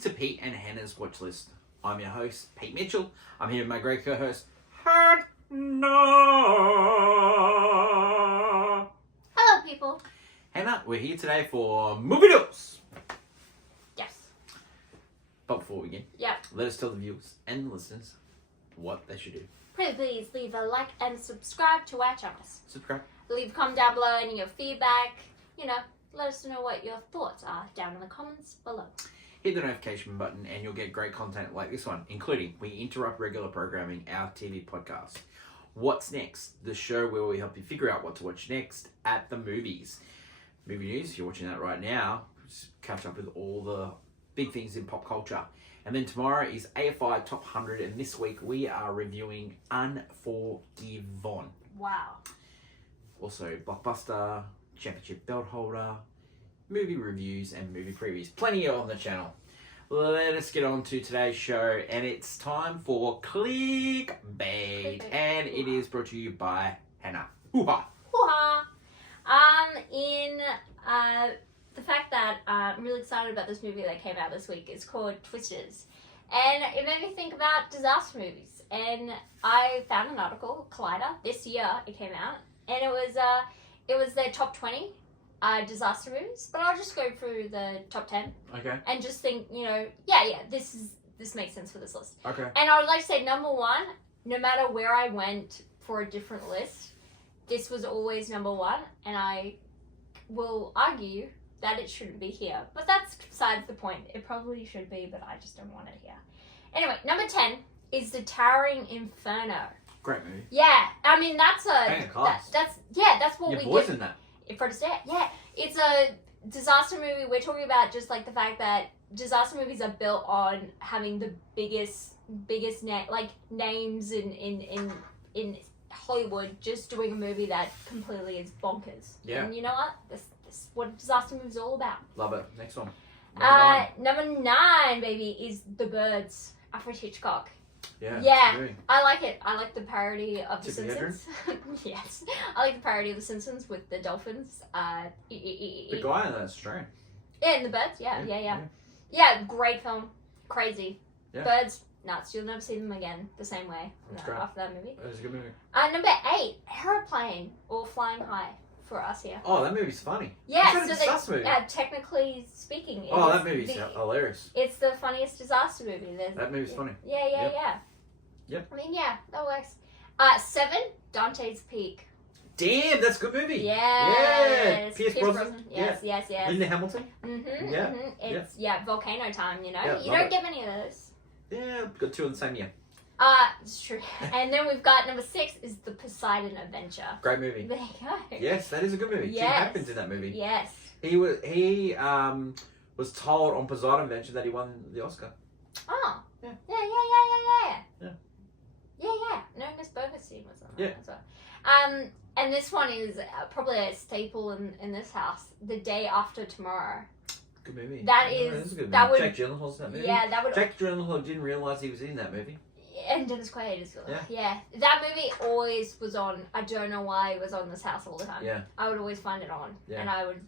To Pete and Hannah's watch list. I'm your host, Pete Mitchell. I'm here with my great co-host, Hannah. Hello, people. Hannah, we're here today for movie news. Yes. But before we begin, let us tell the viewers and the listeners what they should do. Please leave a like and subscribe to our channels. Subscribe. Leave a comment down below any of your feedback. Let us know what your thoughts are down in the comments below. Hit the notification button and you'll get great content like this one, including We Interrupt Regular Programming, our TV podcast. What's Next? The show where we help you figure out what to watch next at the movies. Movie news, if you're watching that right now, just catch up with all the big things in pop culture. And then tomorrow is AFI Top 100, and this week we are reviewing Unforgiven. Wow. Also, Blockbuster, Championship Belt Holder, movie reviews and movie previews. Plenty on the channel. Let us get on to today's show, and it's time for Clickbait. And it is brought to you by Hannah. Hoo-ha! Hoo-ha! The fact that I'm really excited about this movie that came out this week. It's called Twisters. And it made me think about disaster movies. And I found an article, Collider, this year it came out. And it was their top 20 disaster movies. But I'll just go through the top 10. Okay. And just think, this makes sense for this list. Okay. And I would like to say, number one, no matter where I went for a different list, this was always number one. And I will argue that it shouldn't be here. But that's besides the point. It probably should be, but I just don't want it here. Anyway, number 10 is The Towering Inferno. Great movie. Yeah, I mean, that's what Your we boy's get in that. for today. Yeah, it's a disaster movie. We're talking about just like the fact that disaster movies are built on having the biggest names in Hollywood, just doing a movie that completely is bonkers. Yeah. And you know what? This is what disaster movies are all about. Love it. Next one. Number 9, baby, is The Birds, Alfred Hitchcock. Yeah. I like it. I like the parody of The Tipsy Simpsons. Yes. I like the parody of The Simpsons with the dolphins. The guy in that's Australian. Yeah, and The Birds. Yeah, great film. Crazy. Yeah. Birds, nuts. You'll never see them again the same way great. after that movie. That was a good movie. Number 8, Aeroplane or Flying High for us here. Oh, that movie's funny. Yeah, Is that a disaster movie? Technically speaking. Oh, that movie's hilarious. It's the funniest disaster movie. That movie's funny. Yeah. Yep. I mean, yeah, that works. 7, Dante's Peak. Damn, that's a good movie. Yes. Yeah. Pierce Brosnan. Yes. Linda Hamilton. Yeah. It's volcano time. You Yeah, don't get many of those. Yeah, got 2 in the same year. It's true. And then we've got number 6 is The Poseidon Adventure. Great movie. There you go. Yes, that is a good movie. Yes. Jim Hackman's in that movie. Yes. He was told on Poseidon Adventure that he won the Oscar. Oh. Yeah. Yeah. No, Miss Bergerstein was on that Yeah. as well. And this one is probably a staple in this house. The Day After Tomorrow. Good movie. That is is- a good movie. that would- Jack Gyllenhaal's in that movie. Yeah, that would. Jack Gyllenhaal didn't realise he was in that movie. And Dennis Quaid as well. Yeah. That movie always was on. I don't know why it was on this house all the time. Yeah. I would always find it on, Yeah. and I would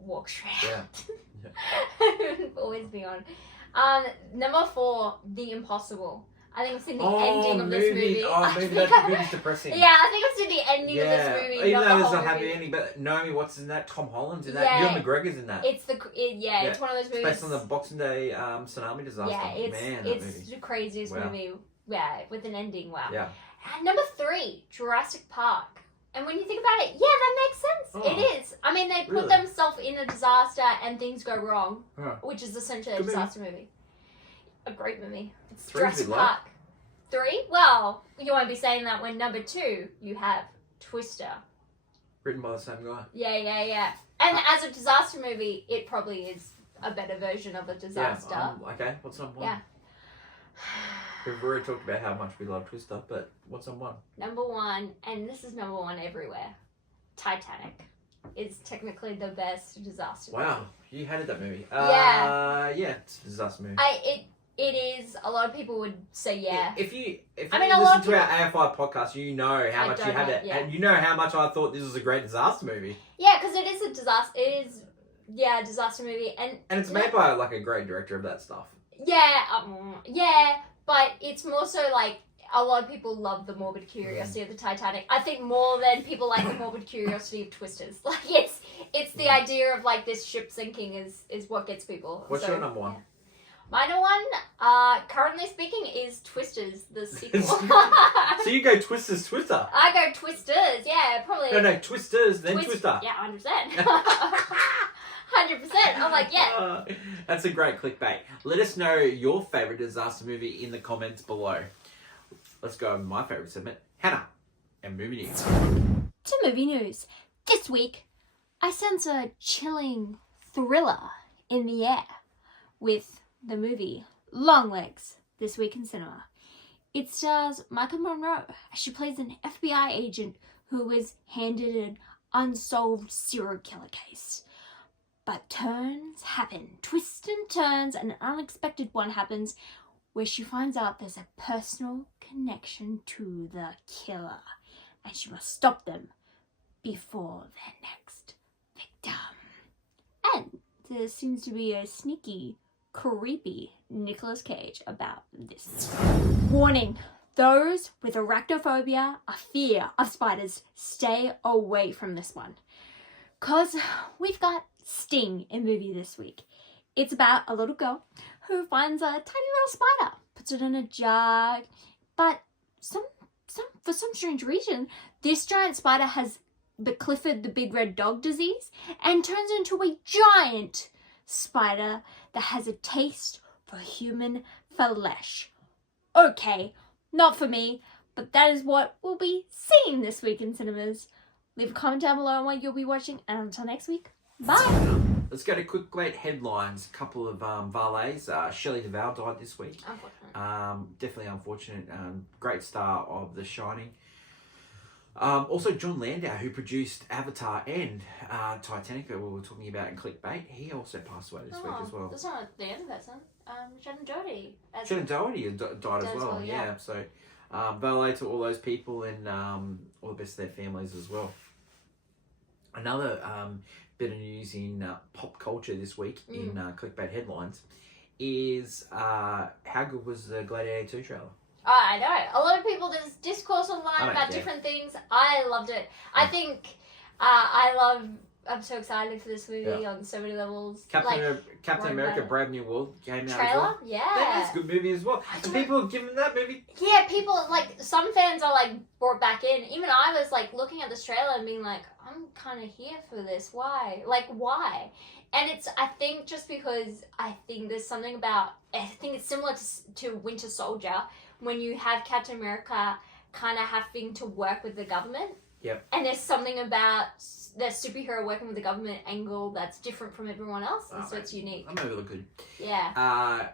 walk straight Yeah. out. It would always be on. Number 4, The Impossible. I think I've seen the ending of this movie. Oh, movie, that movie's depressing. Yeah, I think I've seen the ending of this movie. Even not though the there's whole a happy movie. ending, but Naomi Watts in that, Tom Holland's in that, Yeah. Ewan McGregor's in that. It's it's one of those movies. Based on the Boxing Day tsunami disaster. Yeah, it's Man, that it's movie. the craziest Wow. movie. Yeah, with an ending. Wow. Yeah. And number 3, Jurassic Park. And when you think about it, that makes sense. Oh. It is. I mean, they put Really? themselves in a disaster and things go wrong, Huh. which is essentially a Good movie. disaster movie. A great movie. It's 3's a Jurassic bit low. Park. 3? Well, you won't be saying that when number 2, you have Twister. Written by the same guy. Yeah. And as a disaster movie, it probably is a better version of a disaster. Yeah, okay, what's number 1? Yeah. We've already talked about how much we love Twister, but what's on 1? Number 1, and this is number 1 everywhere, Titanic is technically the best disaster movie. Wow, you hated that movie. Yeah. Yeah, it's a disaster movie. It is. A lot of people would say yeah. If you I mean, a lot listen of to our AFI podcast, you know how I much you don't had know, it, yeah. and you know how much I thought this was a great disaster movie. Yeah, because it is a disaster. It is disaster movie, and it's made by like a great director of that stuff. yeah, but it's more so like a lot of people love the morbid curiosity of the Titanic. I think more than people like the morbid curiosity of Twisters. Like it's the idea of like this ship sinking is what gets people. What's your number one? Yeah. My number one, currently speaking, is Twisters, the sequel. So you go Twisters, Twister. I go Twisters, yeah, probably. No, Twisters, then Twister. Yeah, 100%. 100%. I'm like, yeah. That's a great clickbait. Let us know your favourite disaster movie in the comments below. Let's go with my favourite segment, Hannah and Movie News. To movie news. This week, I sense a chilling thriller in the air with the movie Longlegs, this week in cinema. It stars Michael Monroe as she plays an FBI agent who is handed an unsolved serial killer case. But turns happen, twists and turns, and an unexpected one happens where she finds out there's a personal connection to the killer, and she must stop them before their next victim. And there seems to be a sneaky, creepy Nicolas Cage about this. Warning! Those with arachnophobia, a fear of spiders, stay away from this one. Cause we've got Sting in movie this week. It's about a little girl who finds a tiny little spider, puts it in a jar, but for some strange reason, this giant spider has the Clifford the Big Red Dog disease and turns into a giant spider that has a taste for human flesh. Okay, not for me, but that is what we'll be seeing this week in cinemas. Leave a comment down below on what you'll be watching, and until next week, bye! Let's go to quick great headlines. A couple of valets. Shelley Duvall died this week. Unfortunate. Definitely unfortunate. Great star of The Shining. Also, John Landau, who produced Avatar and Titanic, that we were talking about in Clickbait, he also passed away this week as well. That's not the end person. Shannon Doherty. Shannon Doherty died as well. Yeah. So, valet to all those people, and all the best to their families as well. Another bit of news in pop culture this week in Clickbait headlines is how good was the Gladiator 2 trailer? Oh, I know. A lot of people, there's discourse online about different things. I loved it. I think I'm so excited for this movie on so many levels. Captain America Brave New World came out as well. Yeah. That's a good movie as well. And people have given that movie... Yeah, people, some fans are, brought back in. Even I was, looking at this trailer and being like, I'm kind of here for this. Why? Why? And I think just because I think there's something about... I think it's similar to Winter Soldier, when you have Captain America kind of having to work with the government. Yep. And there's something about the superhero working with the government angle that's different from everyone else, and so it's unique. That movie looked good. Yeah.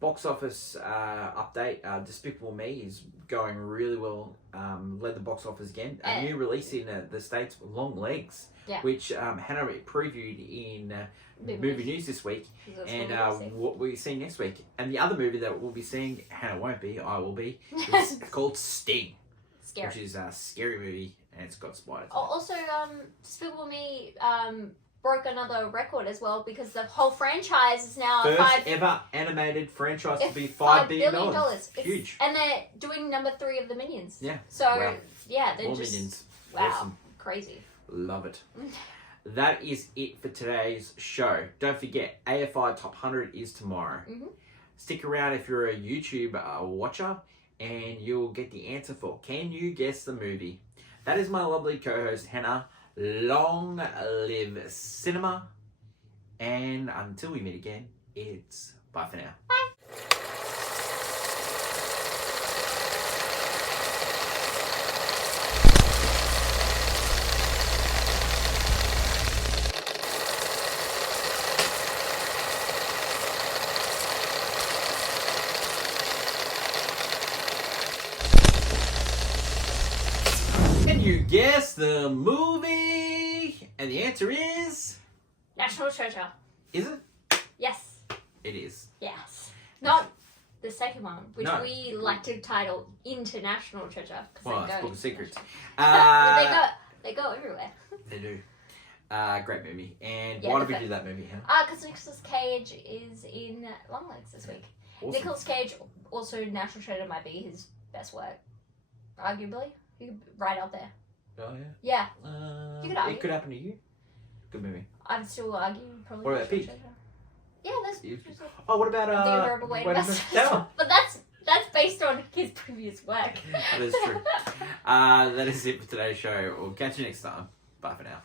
Box office update. Despicable Me is going really well. Led the box office again. A new release in the States, Longlegs, which Hannah previewed in movie news this week, and what we're seeing next week. And the other movie that we'll be seeing, Hannah won't be, I will be, is called Sting. Scary. Which is a scary movie, and it's got spiders. Also, Despicable Me broke another record as well, because the whole franchise is now first ever animated franchise to be $5 billion. Huge. And they're doing number 3 of the Minions. Yeah. So, they're more just... Minions. Wow. Awesome. Crazy. Love it. That is it for today's show. Don't forget, AFI Top 100 is tomorrow. Mm-hmm. Stick around if you're a YouTube watcher, and you'll get the answer for Can You Guess the Movie? That is my lovely co-host, Hannah. Long live cinema. And until we meet again, it's bye for now. Bye. Can you guess the movie? And the answer is... National Treasure. Is it? Yes. It is. Yes. Not the second one, which we like to title International Treasure. Well, it's Book of Secrets. They go everywhere. They do. Great movie. And Yeah, why did we definitely. do that movie, Hannah? Because Nicolas Cage is in Longlegs this week. Awesome. Nicolas Cage, also National Treasure, might be his best work, arguably. Right up there. Oh, yeah. Yeah, You could argue. It could happen to you. Good movie. I'd still argue probably. What about National Pete? Treasure. Yeah, that's You- Oh, what about The Honourable Wayne Wayne West. Tower? But that's based on his previous work. That is true. That is it for today's show. We'll catch you next time. Bye for now.